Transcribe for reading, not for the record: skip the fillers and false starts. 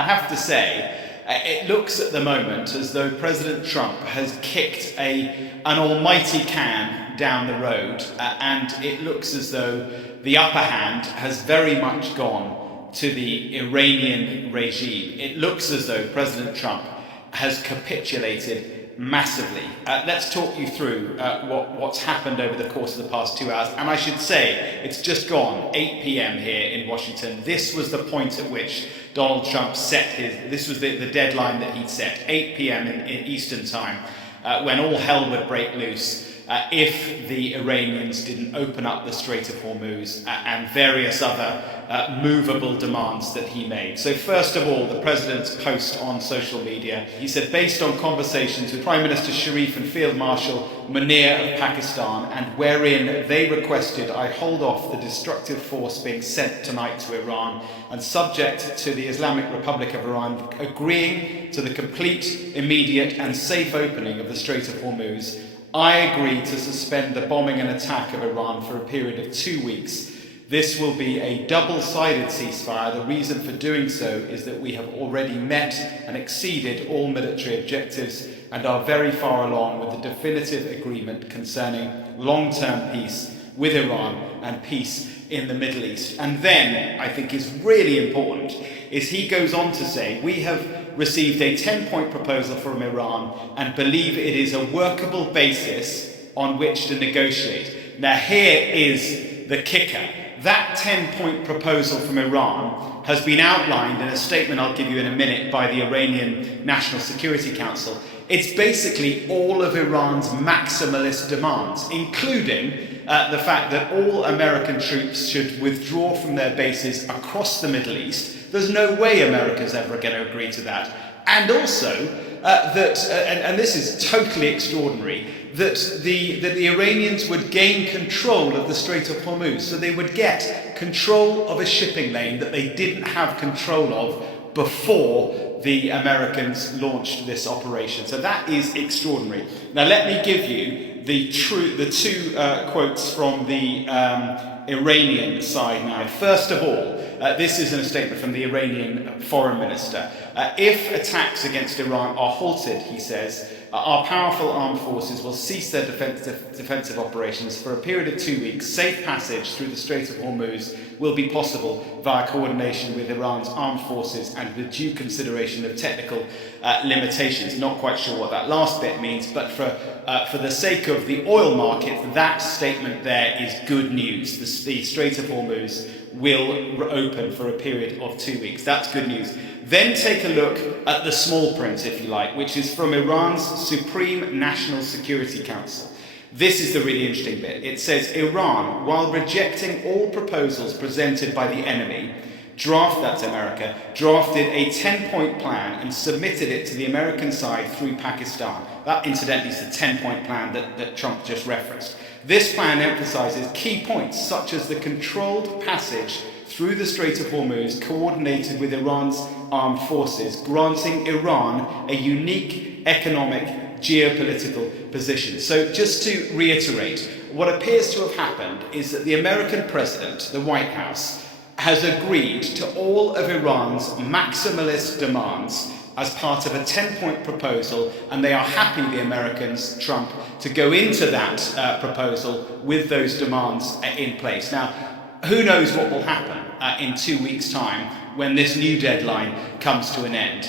I have to say, it looks at the moment as though President Trump has kicked an almighty can down the road, and it looks as though the upper hand has very much gone to the Iranian regime. It looks as though President Trump has capitulated massively. Let's talk you through what's happened over the course of the past 2 hours. And I should say, it's just gone 8 p.m. here in Washington. This was the point at which Donald Trump this was the deadline that he'd set, 8 p.m. in Eastern time, when all hell would break loose if the Iranians didn't open up the Strait of Hormuz and various other movable demands that he made. So first of all, the president's post on social media, he said, based on conversations with Prime Minister Sharif and Field Marshal Munir of Pakistan, and wherein they requested I hold off the destructive force being sent tonight to Iran, and subject to the Islamic Republic of Iran agreeing to the complete, immediate and safe opening of the Strait of Hormuz, I agree to suspend the bombing and attack of Iran for a period of 2 weeks. This will be a double-sided ceasefire. The reason for doing so is that we have already met and exceeded all military objectives and are very far along with the definitive agreement concerning long-term peace with Iran and peace in the Middle East. And then, I think is really important, is he goes on to say, we have received a 10-point proposal from Iran and believe it is a workable basis on which to negotiate. Now here is the kicker. That 10-point proposal from Iran has been outlined in a statement I'll give you in a minute by the Iranian National Security Council. It's basically all of Iran's maximalist demands, including the fact that all American troops should withdraw from their bases across the Middle East. There's no way America's ever going to agree to that. And also and this is totally extraordinary, that the Iranians would gain control of the Strait of Hormuz. So they would get control of a shipping lane that they didn't have control of before the Americans launched this operation. So that is extraordinary. Now let me give you the two quotes from the Iranian side now. First of all, this is in a statement from the Iranian foreign minister. If attacks against Iran are halted, he says, our powerful armed forces will cease their defensive operations for a period of 2 weeks. Safe passage through the Strait of Hormuz will be possible via coordination with Iran's armed forces and with due consideration of technical limitations. Not quite sure what that last bit means, but for the sake of the oil market, that statement there is good news. The Strait of Hormuz will open for a period of 2 weeks. That's good news. Then take a look at the small print, if you like, which is from Iran's Supreme National Security Council. This is the really interesting bit. It says, Iran, while rejecting all proposals presented by the enemy, that's America, drafted a 10-point plan and submitted it to the American side through Pakistan. That, incidentally, is the 10-point plan that Trump just referenced. This plan emphasizes key points, such as the controlled passage through the Strait of Hormuz, coordinated with Iran's armed forces, granting Iran a unique economic geopolitical position. So just to reiterate, what appears to have happened is that the American president, the White House, has agreed to all of Iran's maximalist demands as part of a 10-point proposal, and they are happy, the Americans, Trump, to go into that proposal with those demands in place. Now, who knows what will happen in 2 weeks' time when this new deadline comes to an end.